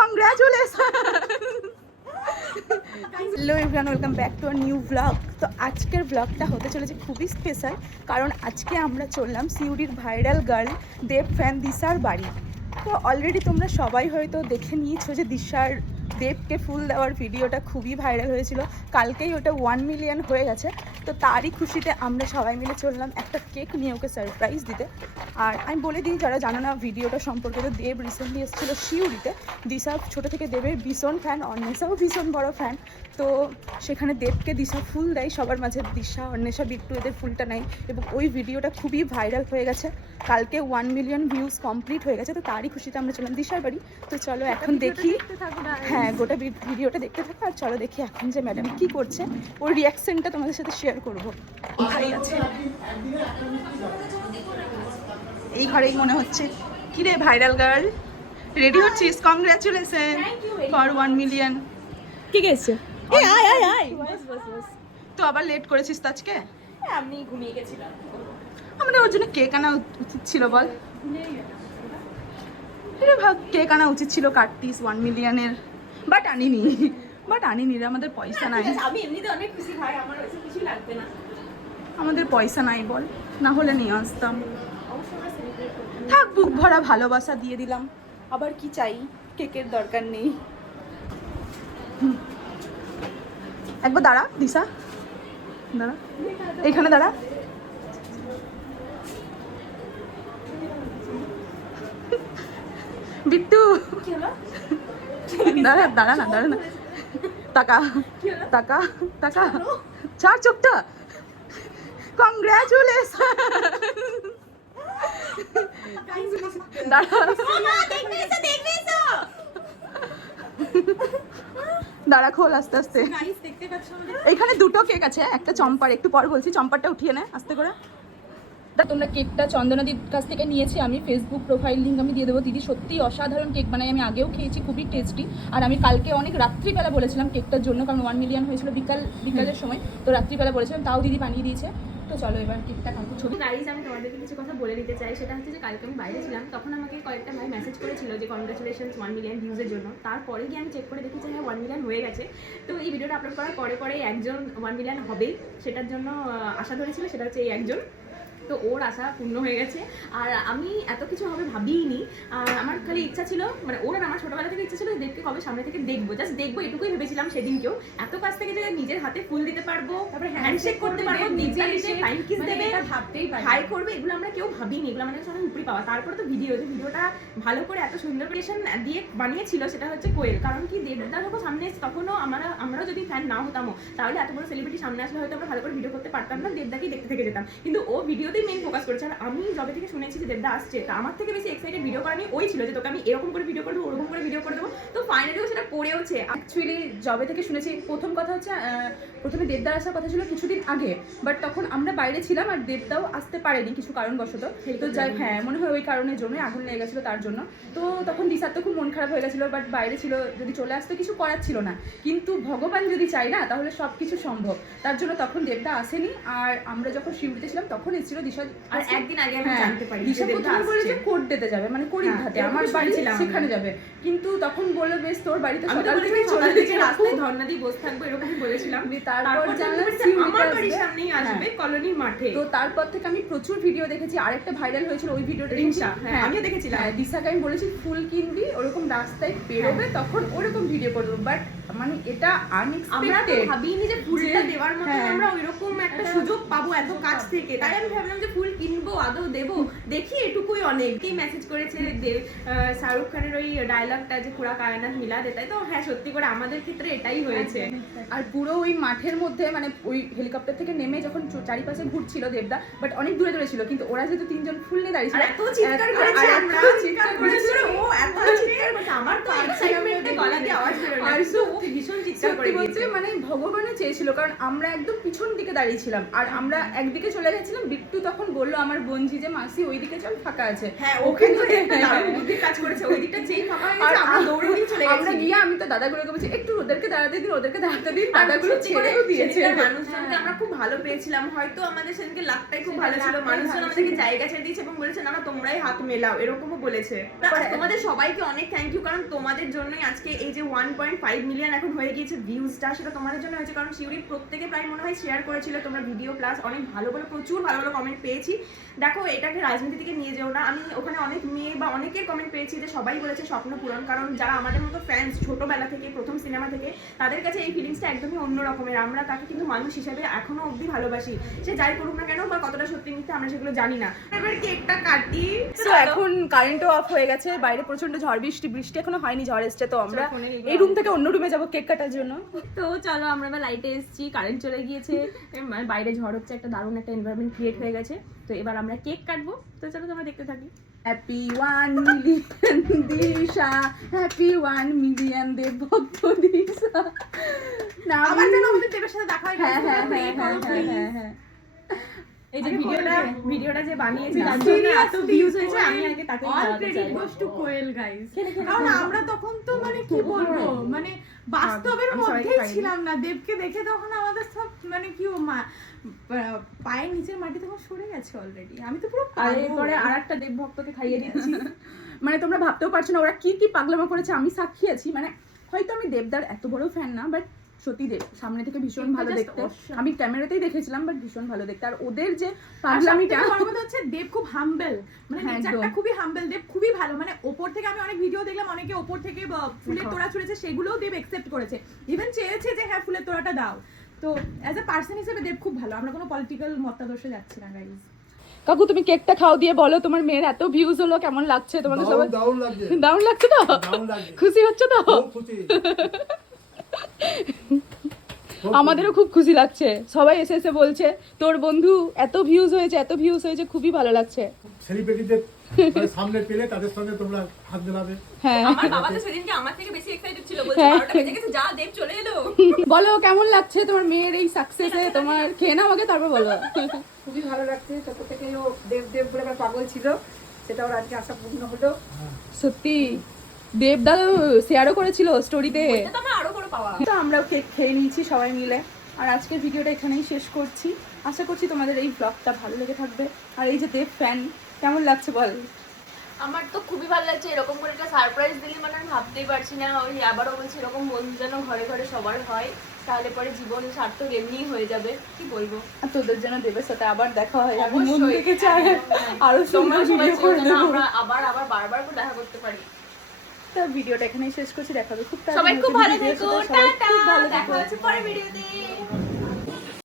Congratulation. Hello everyone, welcome back to our new blog. তো আজকের ব্লগটা হতে চলেছে খুবই স্পেশাল, কারণ আজকে আমরা চললাম সিউড়ির ভাইরাল গার্ল দেব ফ্যান দিশার বাড়ি। তো অলরেডি তোমরা সবাই হয়তো দেখে নিয়েছো যে দিশার দেবকে ফুল দেওয়ার ভিডিওটা খুবই ভাইরাল হয়েছিল। কালকেই ওটা 1 মিলিয়ন হয়ে গেছে। তো তারই খুশিতে আমরা সবাই মিলে চললাম একটা কেক নিয়ে ওকে সারপ্রাইজ দিতে। আর আমি বলে দিই যারা জানো না ভিডিওটা সম্পর্কে, তো দেব রিসেন্টলি এসেছিলো সিউড়িতে। দিশা ছোটো থেকে দেবের ভীষণ ফ্যান, অন্বেষাও ভীষণ বড় ফ্যান। তো সেখানে দেবকে দিশা ফুল দেয় সবার মাঝে। দিশা, অন্বেষা, বিট্টু এদের ফুলটা নেয় এবং ওই ভিডিওটা খুবই ভাইরাল হয়ে গেছে। কালকে 1 মিলিয়ন ভিউজ কমপ্লিট হয়ে গেছে। তো তারই খুশিতে আমরা চললাম দিশার বাড়ি। তো চলো এখন দেখি, হ্যাঁ গোটা ভিডিওটা দেখতে থাকো। আর চলো দেখি এখন যে ম্যাডাম কি করছে, ওর রিয়াকশনটা তোমাদের সাথে শেয়ার করবো। ভাই আছে এই ঘরেই মনে হচ্ছে। কি রে ভাইরাল গার্ল, রেডি হচ্ছিস? Congratulation for 1 million. ঠিক আছে, এই আয় আয় আয়, বস বস বস। তো আবার লেট করেছিস তো আজকে? আমি ঘুমিয়ে গেছিলাম। আমাদের ওর জন্য কেক আনা উচিত ছিল, বল। ভাব কেক আনা উচিত ছিল, কাটতিস 1 মিলিয়নের। বাট আনিনি রে, আমাদের পয়সা নাই। আমি এমনিতে অনেক খুশি ভাই, আমার ওইসব কিছু লাগবে না। আমাদের পয়সা নাই বল, না হলে নিয়ে আসতাম। থাক, বুক ভরা ভালোবাসা দিয়ে দিলাম, আবার কি চাই? কেকের দরকার নেই। একবার দাঁড়া দিশা, দাঁড়া এইখানে দাঁড়া। বিট্টু দাঁড়া দাঁড়া না, দাঁড়া না, টাকা টাকা টাকা, চার চোখটা। কংগ্রাচুলেশন। দাঁড়া দাঁড়া, খোল আস্তে আস্তে। এইখানে দুটো কেক আছে, একটা চম্পার, একটু পর বলছি। চম্পারটা উঠিয়ে নে আস্তে করে। তোমরা কেকটা চন্দনাদির কাছ থেকে নিয়েছি আমি, ফেসবুক প্রোফাইল লিঙ্ক আমি দিয়ে দেবো। দিদি সত্যিই অসাধারণ কেক বানাই, আমি আগেও খেয়েছি, খুবই টেস্টি। আর আমি কালকে অনেক রাত্রিবেলা বলেছিলাম কেকটার জন্য, কারণ 1 মিলিয়ন হয়েছিল বিকালের সময়। তো রাত্রিবেলা বলেছিলাম, তাও দিদি বানিয়ে দিয়েছে। তো চলো এবার কেকটা কাটবো। ছবি গাইজ, আমি তোমাদেরকে কিছু কথা বলে দিতে চাই। সেটা হচ্ছে যে কালকে আমি বাইরে ছিলাম, তখন আমাকে কয়েকটা ভাই মেসেজ করেছিল যে কনগ্রাচুলেশনস 1 মিলিয়ন ভিউজের জন্য। তারপরে গিয়ে আমি চেক করে দেখেছি হ্যাঁ 1 মিলিয়ন হয়ে গেছে। তো এই ভিডিওটা আপলোড করার পরে একজন 1 মিলিয়ন হবেই, সেটার জন্য আশা ধরেছিল, সেটা হচ্ছে এই একজন। তো ওর আশা পূর্ণ হয়ে গেছে। আর আমি এত কিছু হবে ভাবিনি। আর আমার খালি ইচ্ছা ছিল, মানে ওর আর আমার ছোটবেলা থেকে ইচ্ছা ছিল দেবকে কবে সামনে থেকে দেখবো, জাস্ট দেখবো, এটুকুই ভেবেছিলাম সেদিনকেও। এত কাছ থেকে যে নিজের হাতে ফুল দিতে পারবো, তারপরে হ্যান্ডশেক করতে পারবো, নিজে টাইম কিস দেবে, ভাবতেই হাই করবে, এগুলো আমরা কেউ ভাবিনি। এগুলো আমাদের সঙ্গে উপরি পাওয়া। তারপরে তো ভিডিওটা ভালো করে এত সুন্দর ক্রিয়েশন দিয়ে বানিয়েছিল, সেটা হচ্ছে কোয়েল। কারণ কি দেবদা যখন সামনে এসে, তখনও আমরা যদি ফ্যান না হতামও, তাহলে এত বড় সেলিব্রিটি সামনে আসলে হয়তো আমরা ভালো করে ভিডিও করতে পারতাম না, দেবদাকেই দেখতে থেকে যেতাম। কিন্তু ও ভিডিওতেই মেইন ফোকাস করেছে। আর আমি যবে থেকে শুনেছি যে দেবদা আসছে, তা আমার থেকে বেশি এক্সাইটেড ভিডিও করা নিয়ে ওই ছিল, যে তোকে আমি এরকম করে ভিডিও করে দেবো, ওরকম করে ভিডিও করে দেবো। তো ফাইনালিও সেটা করেওছে। অ্যাকচুয়ালি যবে থেকে শুনেছি, প্রথম কথা হচ্ছে প্রথমে দেবদার আসার কথা ছিল কিছুদিন আগে, বাট তখন আমরা বাইরে ছিলাম আর দেবদাও আসতে পারেনি কিছু কারণবশত। তো যাই, হ্যাঁ মনে হয় ওই কারণের জন্যই আগুন লেগে গেছিলো তার জন্য। তো তখন দিশার তো খুব মন খারাপ হয়ে গেছিলো, বাট বাইরে ছিল, যদি চলে আসতো কিছু করার ছিল না। কিন্তু ভগবান যদি চাই না, তাহলে সব কিছু সম্ভব। তার জন্য তখন দেবদা আসেনি। আর আমরা যখন শিউড়িতে ছিলাম তখন এসেছিল দিশা। আর একদিন আগে আমি জানতে পারি দিশা প্রথমে বলেছে কোর্ট দিতে যাবে, মানে করিমঘাটে আমার বাড়ি ছিল, সেখানে যাবে। কিন্তু তখন বললো বেশ তোর বাড়িতে সকাল থেকে চলে গেছে, রাস্তায় ধর্ণা দিয়ে বসে থাকবো, এরকমই বলেছিলাম। তারপর জানলাম আমার বাড়ির সামনেই আসবে, কলোনির মাঠে। তো তারপর থেকে আমি প্রচুর ভিডিও দেখেছি। আরেকটা ভাইরাল হয়েছিল ওই ভিডিওটা, হ্যাঁ আমিও দেখেছিলাম। দিশাকে আমি বলেছি ফুল কিনবি, ওরকম রাস্তায় বেরোবে তখন ওরকম ভিডিও করে দেবো। বাট মানে এটা আনএক্সপেক্টেড, ভাবিনি যে ফুলটা দেওয়ার মতো আমরা ওইরকম একটা সুযোগ পাবো এত কাছ থেকে। তাই আমি ভাবলাম যে ফুল কিনবো, আদৌ দেবো, দেখি এটুকুই অনেক। কে মেসেজ করেছে শাহরুখ খানের ওই ডায়লগটা যে পুরা কায়নাত মিলা দেয়, তাই তো হ্যাঁ সত্যি করে আমাদের ক্ষেত্রে এটাই হয়েছে। আর পুরো ওই মাঠের মধ্যে, মানে ওই হেলিকপ্টার থেকে নেমে যখন চারিপাশে ঘুরছিল দেবদা, বাট অনেক দূরে দূরে ছিল, কিন্তু ওরা যেহেতু তিনজন ফুল নিয়ে দাঁড়িয়েছিল, এত চিৎকার করেছে, আমরা চিৎকার করেছে, ও এত চিৎকার করেছে, আমার তো এক্সাইটমেন্টে গলা দিয়ে আওয়াজ বের হলো। আর ও ভীষণ চিৎকার করে দিয়েছে, মানে ভগবানও চেয়েছিল, কারণ আমরা একদম পিছন দিকে দাঁড়িয়েছিলাম আর আমরা একদিকে চলে গেছিলাম। বিট্টু তখন বললো আমার বোনজি যে মাসি ওইদিকে চল, ফাঁকা আছে। হ্যাঁ ওখানে দারুণ বুদ্ধি কাজ করেছে, ওই দিকটা যেই ফাঁকা হয়ে গেছে আমরা দৌড়ে চলে আমরা গিয়ে আমি তো দাদাগুলোকে বলছি একটু ওদেরকে দাঁড়াতে দিন, ওদেরকে দাঁড়াতে দিন, দাদাগুলো ছেড়েও দিয়েছে। মানুষজনকে আমরা খুব ভালো পেয়েছিলাম, হয়তো আমাদের সেদিনকে লাকটাই খুব ভালো ছিল, মানুষজন আমাদেরকে জায়গা ছেড়ে দিয়েছে এবং বলেছে না না তোমরাই হাত মেলাও, এরকমও বলেছে। তোমাদের সবাইকে অনেক থ্যাংক ইউ, কারণ তোমাদের জন্যই আজকে এই যে 1.5 মিলিয়ন এখন হয়ে গিয়েছে ভিউজটা, সেটা তোমাদের জন্য হয়েছে। কারণ শিউরির প্রত্যেকে প্রায় মনে হয় শেয়ার করেছিল তোমরা ভিডিও, প্লাস অনেক ভালো ভালো প্রচুর ভালো ভালো কমেন্ট পেয়েছি। দেখো এটাকে রাজনীতি থেকে নিয়ে যেও না, আমি ওখানে অনেক মেয়ে বা অনেকের কমেন্ট পেয়েছি যে সবাই বলেছে স্বপ্ন পূরণ, কারণ যারা আমাদের মতো ফ্যান্স ছোটবেলা থেকে প্রথম সিনেমা থেকে, তাদের কাছে এই ফিলিংসটা একদমই অন্য রকমের। আমরা তাকে কিন্তু মানুষ হিসেবে এখনো অবধি ভালোবাসি, সে যাই করুক না কেন বা কতটা সত্যি মিথ্যে আমরা সেগুলো জানি না। এবার কেকটা কাটি। তো এখন কারেন্টও অফ হয়ে গেছে, বাইরে প্রচন্ড ঝড় বৃষ্টি, বৃষ্টি এখনো হয়নি, ঝড় এসছে। তো আমরা এই রুম থেকে অন্য রুমে যাবো কেক কাটার জন্য। তো চলো আমরা এবার লাইটে এসেছি, কারেন্ট চলে গিয়েছে, বাইরে ঝড় হচ্ছে, একটা দারুণ একটা এনভায়রনমেন্ট ক্রিয়েট হয়ে গেছে। তো এবার আমরা কেক কাটবো, তো চলো তোমরা দেখতে থাকি। হ্যাপি 1 মিলিয়ন দিশা, হ্যাপি 1 মিলিয়ন দেবভক্ত দিশা। না আবার যেন আমাদের দেবের সাথে দেখা হয়। হ্যাঁ হ্যাঁ হ্যাঁ হ্যাঁ। এই যে ভিডিওটা যে বানিয়েছি তার জন্য এত ভিউজ হয়েছে, আমি আগে তাকে all credit goes to Koel guys. কারণ আমরা তখন তো মানে কি বলবো, মানে বাস্তবের মধ্যেই ছিলাম না। দেবকে দেখে তখন আমাদের সব মানে কি পায়ের নিচের মাটি তখন সরে গেছে অলরেডি। আমি তো পুরো এরপরে আরেকটা দেবভক্তকে খাইয়ে দিচ্ছি। মানে তোমরা ভাবতেও পারছো না ওরা কি কি পাগলামো করেছে, আমি সাক্ষী আছি। মানে হয়তো আমি দেবদার এত বড় ফ্যান না, বাট সত্যি দেব সামনে থেকে ভীষণ ভালো দেখতে, আমি ক্যামেরাতেই দেখেছিলাম, বাট ভীষণ ভালো দেখতে। আর ওদের যে পাগলামিটা হচ্ছে, দেব খুব হাম্বল, মানে নেচারটা খুবই হাম্বল। দেব খুবই ভালো, মানে ওপর থেকে আমি অনেক ভিডিও দেখলাম, অনেকে ওপর থেকে ফুলের তোড়া ছুঁড়েছে, সেগুলোও দেব একসেপ্ট করেছে, ইভেন চেয়েছে যে হ্যাঁ ফুলের তোড়াটা দাও। তো অ্যাজ এ পার্সন হিসেবে দেব খুব ভালো, আমরা কোনো পলিটিক্যাল মতাদর্শে যাচ্ছি না গাইস। কাকু তুমি কেকটা খাও, দিয়ে বলো তোমার মেয়ের এত ভিউজ হলো, কেমন লাগছে তোমাদের সবাই? দারুণ লাগছে তো, খুশি হচ্ছে তো? আমাদেরও খুব খুশি লাগছে, সবাই এসে এসে বলছে তোর বন্ধু এত ভিউজ হয়েছে, এত ভিউজ হয়েছে, খুবই ভালো লাগছে। সেলিব্রিটিদের সামনে পেলে তাদের সঙ্গে তোমরা হাত মেলাবে। হ্যাঁ আমার বাবা তো সেদিনকে আমার থেকে বেশি এক্সাইটেড ছিল, বলছে 12টা বেজে গেছে, যা দেব চলে এলো। বলো কেমন লাগছে তোমার মেয়ের এই সাকসেসে? তোমার খেয়ে নাও আগে, তারপর বলো। খুবই ভালো লাগছে, ছোট থেকেই ও দেব দেব বলে আমার পাগল ছিল, সেটা ওর আজকে আশা পূর্ণ হলো। সত্যি দেবদা শেয়ারও করেছিল স্টোরিতে। তো আমার আরো বড় পাওয়া। তো আমরাও কেক খেয়ে নিয়েছি সবাই মিলে, আর আজকের ভিডিওটা এখানেই শেষ করছি। আশা করছি তোমাদের এই ব্লগটা ভালো লেগে থাকবে। আর এই যে দেব ফ্যান, কেমন লাগছে বল? আমার তো খুবই ভালো লাগছে, এরকম করে একটা সারপ্রাইজ দিলি মানে আমি ভাবতেই পারছি না। ওই আবারও বলছি, এরকম বন্ধু যেন ঘরে ঘরে সবার হয়, তাহলে পরে জীবন সার্থক এমনিই হয়ে যাবে। কি বলবো, আর তোদের জন্য দেবের সাথে আবার দেখা হয়, আমি মন থেকে চাই আরো সুন্দর ভিডিও করে দেবো, আমরা আবার বারবার করে দেখা করতে পারি। তো ভিডিওটা এখানেই শেষ করছি, দেখা হবে খুব সবাই খুব ভালো থেকো, সবাই খুব টাটা, ভালো দেখা থেকো। হচ্ছে পরের ভিডিওতে।